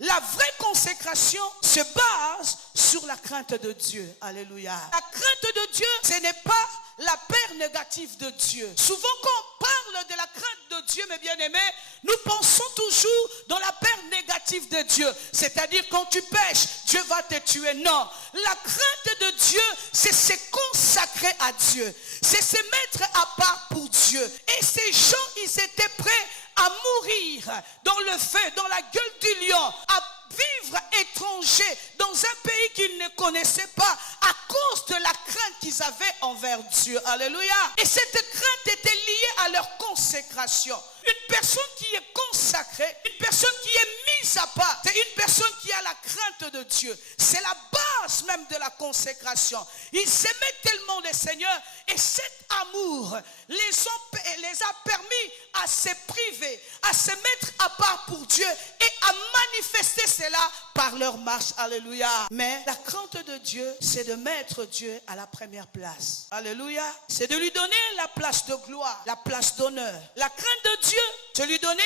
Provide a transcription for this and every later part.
La vraie consécration se base sur la crainte de Dieu. Alléluia. La crainte de Dieu, ce n'est pas la peur négative de Dieu. Souvent quand on parle de la crainte de Dieu, mes bien-aimés, nous pensons toujours dans la peur négative de Dieu. C'est-à-dire quand tu pêches, Dieu va te tuer. Non. La crainte de Dieu, c'est se consacrer à Dieu. C'est se mettre à part pour Dieu. Et ces gens, ils étaient prêts à mourir dans le feu, dans la gueule du lion, à vivre étrangers dans un pays qu'ils ne connaissaient pas à cause de la crainte qu'ils avaient envers Dieu. Alléluia. Et cette crainte était liée à leur consécration. Une personne qui est consacrée, une personne qui est mise à part, c'est une personne qui a la crainte de Dieu. C'est la base même de la consécration. Ils aimaient tellement le Seigneur et cet amour les a permis à se priver, à se mettre à part pour Dieu et à manifester cela par leur marche. Alléluia. Mais la crainte de Dieu, c'est de mettre Dieu à la première place. Alléluia. C'est de lui donner la place de gloire, la place d'honneur. La crainte de Dieu, c'est lui donner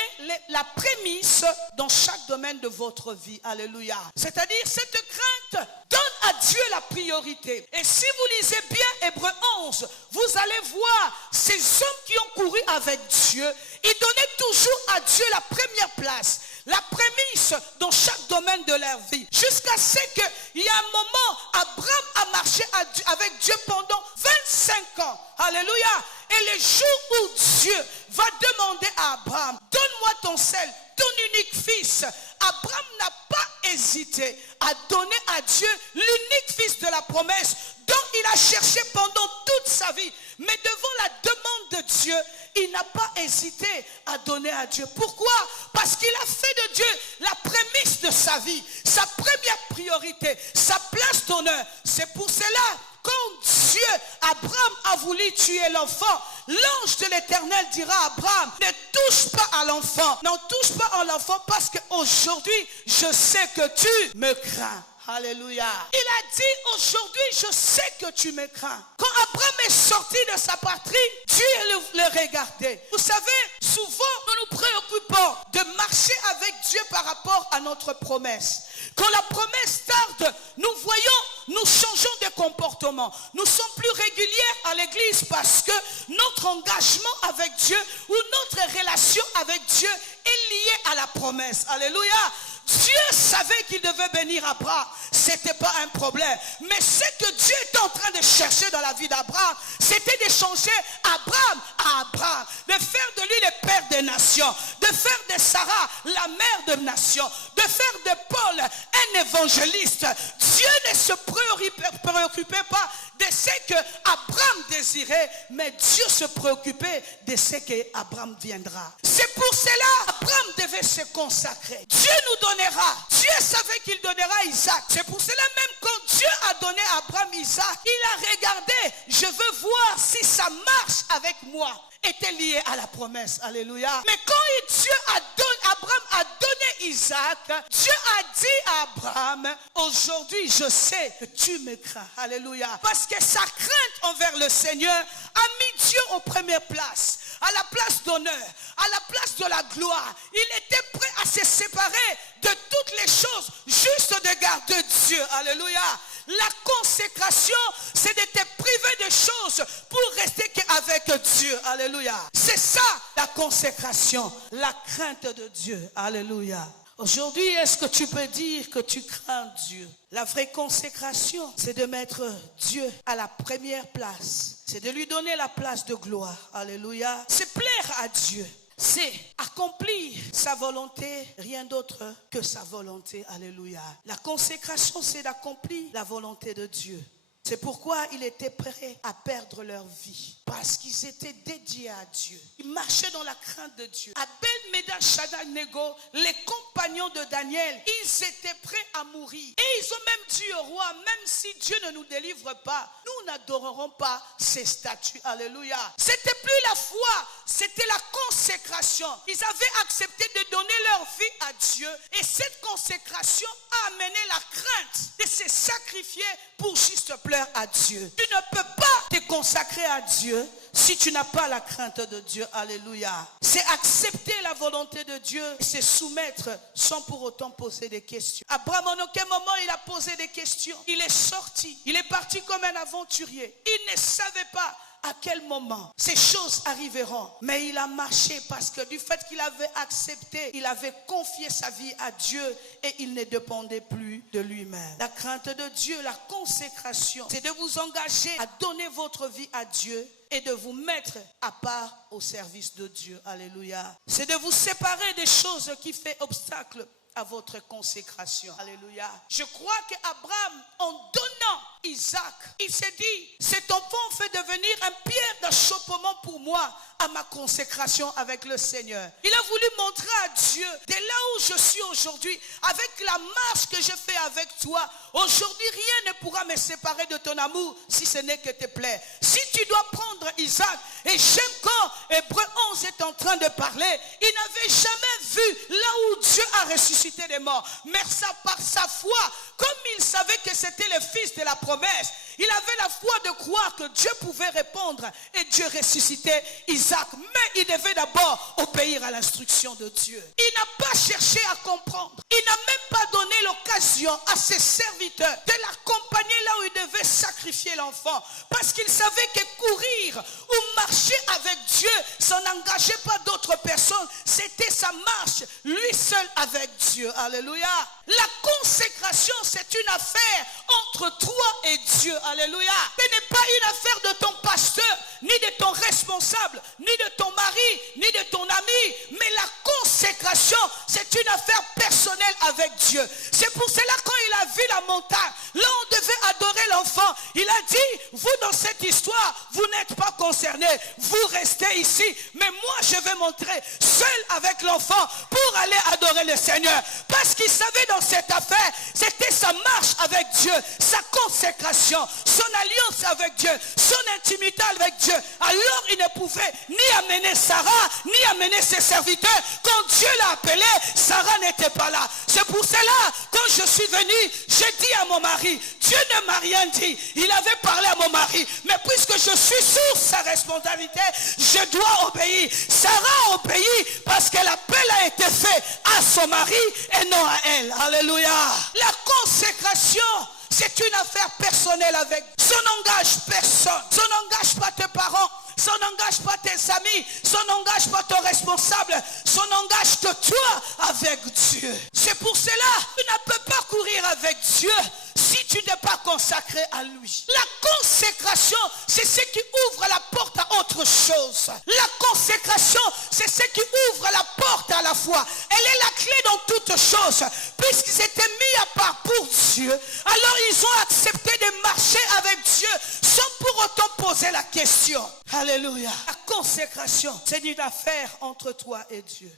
la prémisse dans chaque domaine de votre vie. Alléluia. C'est-à-dire, cette crainte donne à Dieu la priorité. Et si vous lisez bien Hébreux 11, vous allez voir ces hommes qui ont couru avec Dieu, ils donnaient toujours à Dieu la première place, la prémisse dans chaque domaine de leur vie. Jusqu'à ce qu'il y a un moment, Abraham a marché avec Dieu pendant 25 ans. Alléluia. Et le jour où Dieu va demander à Abraham, donne-moi ton seul, ton unique fils. Abraham n'a pas hésité à donner à Dieu l'unique fils de la promesse dont il a cherché pendant toute sa vie. Mais devant la demande de Dieu, il n'a pas hésité à donner à Dieu. Pourquoi? Parce qu'il a fait de Dieu la prémisse de sa vie, sa première priorité, sa place d'honneur. C'est pour cela, quand Dieu, Abraham a voulu tuer l'enfant, l'ange de l'Éternel dira à Abraham, ne touche pas à l'enfant. Ne touche pas à l'enfant parce qu'aujourd'hui, je sais que tu me crains. Alléluia. Il a dit aujourd'hui, je sais que tu me crains. Quand Abraham est sorti de sa patrie, Dieu le regardait. Vous savez, souvent nous nous préoccupons de marcher avec Dieu par rapport à notre promesse. Quand la promesse tarde, nous voyons, nous changeons de comportement. Nous sommes plus réguliers à l'église parce que notre engagement avec Dieu ou notre relation avec Dieu est liée à la promesse. Alléluia. Dieu savait qu'il devait bénir Abraham. Ce n'était pas un problème. Mais ce que Dieu était en train de chercher dans la vie d'Abraham, c'était de changer Abraham à Abraham. De faire de lui le père des nations. De faire de Sarah la mère des nations. De faire de Paul un évangéliste. Dieu ne se préoccupait pas de ce que Abraham désirait, mais Dieu se préoccupait de ce que Abraham viendra. C'est pour cela Abraham devait se consacrer. Dieu nous donnera. Dieu savait qu'il donnera Isaac. C'est pour cela même quand Dieu a donné à Abraham Isaac, il a regardé, je veux voir si sa marche avec moi était liée à la promesse. Alléluia. Mais quand Abraham a donné Isaac, Dieu a dit à Abraham, aujourd'hui je sais que tu me crains. Alléluia. Parce que sa crainte envers le Seigneur a mis Dieu en première place, à la place d'honneur, à la place de la gloire. Il était prêt à se séparer de toutes les choses, juste de garder Dieu. Alléluia. La consécration, c'est de te priver de choses pour rester qu'avec Dieu. Alléluia. C'est ça la consécration, la crainte de Dieu. Alléluia. Aujourd'hui, est-ce que tu peux dire que tu crains Dieu? La vraie consécration, c'est de mettre Dieu à la première place. C'est de lui donner la place de gloire. Alléluia. C'est plaire à Dieu. C'est accomplir sa volonté, rien d'autre que sa volonté. Alléluia. La consécration, c'est d'accomplir la volonté de Dieu. C'est pourquoi ils étaient prêts à perdre leur vie. Parce qu'ils étaient dédiés à Dieu. Ils marchaient dans la crainte de Dieu. Abel, Médach, Shadrach, Nego, les compagnons de Daniel, ils étaient prêts à mourir. Et ils ont même dit au roi, même si Dieu ne nous délivre pas, nous n'adorerons pas ces statues. Alléluia. C'était plus la foi, c'était la consécration. Ils avaient accepté de donner leur vie à Dieu. Et cette consécration a amené la crainte de se sacrifier pour juste plaire plaire à Dieu. Tu ne peux pas te consacrer à Dieu si tu n'as pas la crainte de Dieu. Alléluia. C'est accepter la volonté de Dieu et se soumettre sans pour autant poser des questions. Abraham, en aucun moment, il a posé des questions. Il est sorti. Il est parti comme un aventurier. Il ne savait pas à quel moment ces choses arriveront. Mais il a marché parce que du fait qu'il avait accepté, il avait confié sa vie à Dieu et il ne dépendait plus de lui-même. La crainte de Dieu, la consécration, c'est de vous engager à donner votre vie à Dieu et de vous mettre à part au service de Dieu. Alléluia. C'est de vous séparer des choses qui font obstacle à votre consécration. Alléluia. Je crois qu'Abraham, en donnant Isaac, il s'est dit, cet enfant fait devenir un pierre d'achoppement pour moi à ma consécration avec le Seigneur. Il a voulu montrer à Dieu, dès là où je suis aujourd'hui, avec la marche que je fais avec toi, aujourd'hui rien ne pourra me séparer de ton amour si ce n'est que te plaire. Si tu dois prendre Isaac, et j'aime quand Hébreu 11 est en train de parler, il n'avait jamais vu là où Dieu a ressuscité les morts. Mais ça, par sa foi, comme il savait que c'était le fils de la promesse, il avait la foi de croire que Dieu pouvait répondre et Dieu ressuscitait Isaac. Mais il devait d'abord obéir à l'instruction de Dieu. Il n'a pas cherché à comprendre. Il n'a même pas donné l'occasion à ses serviteurs de l'accompagner là où il devait sacrifier l'enfant. Parce qu'il savait que courir ou marcher avec Dieu, ça n'engageait pas d'autres personnes. C'était sa marche, lui seul avec Dieu. Alléluia. La consécration, c'est une affaire entre toi et Dieu. Alléluia. Ce n'est pas une affaire de ton pasteur, ni de ton responsable, ni de ton mari, ni de ton ami. Mais la consécration, c'est une affaire personnelle avec Dieu. C'est pour cela quand il a vu la montagne, là on devait adorer l'enfant, il a dit, vous dans cette histoire, vous n'êtes pas concernés. Vous restez ici. Mais moi je vais montrer seul avec l'enfant pour aller adorer le Seigneur. Parce qu'il savait dans cette affaire, c'était sa marche avec Dieu, sa consécration, son alliance avec Dieu, son intimité avec Dieu. Alors il ne pouvait ni amener Sarah, ni amener ses serviteurs. Quand Dieu l'a appelé, Sarah n'était pas là. C'est pour cela, quand je suis venu, j'ai dit à mon mari, Dieu ne m'a rien dit. Il avait parlé à mon mari, mais puisque je suis sous sa responsabilité, je dois obéir. Sarah obéit parce que l'appel a été fait à son mari et non à elle. Alléluia. La consécration, c'est une affaire personnelle avec. Ça n'engage personne. Ça n'engage pas tes parents. Ça n'engage pas tes amis. Ça n'engage pas ton responsable. Ça n'engage que toi avec Dieu. C'est pour cela que tu ne peux pas courir avec Dieu si tu n'es pas consacré à lui. La consécration, c'est ce qui ouvre la porte à autre chose. La consécration, c'est ce qui ouvre la porte à la foi. Elle est la clé dans toutes choses. Puisqu'ils étaient mis à part pour Dieu, alors ils ont accepté de marcher avec Dieu sans pour autant poser la question. Alléluia. La consécration, c'est une affaire entre toi et Dieu.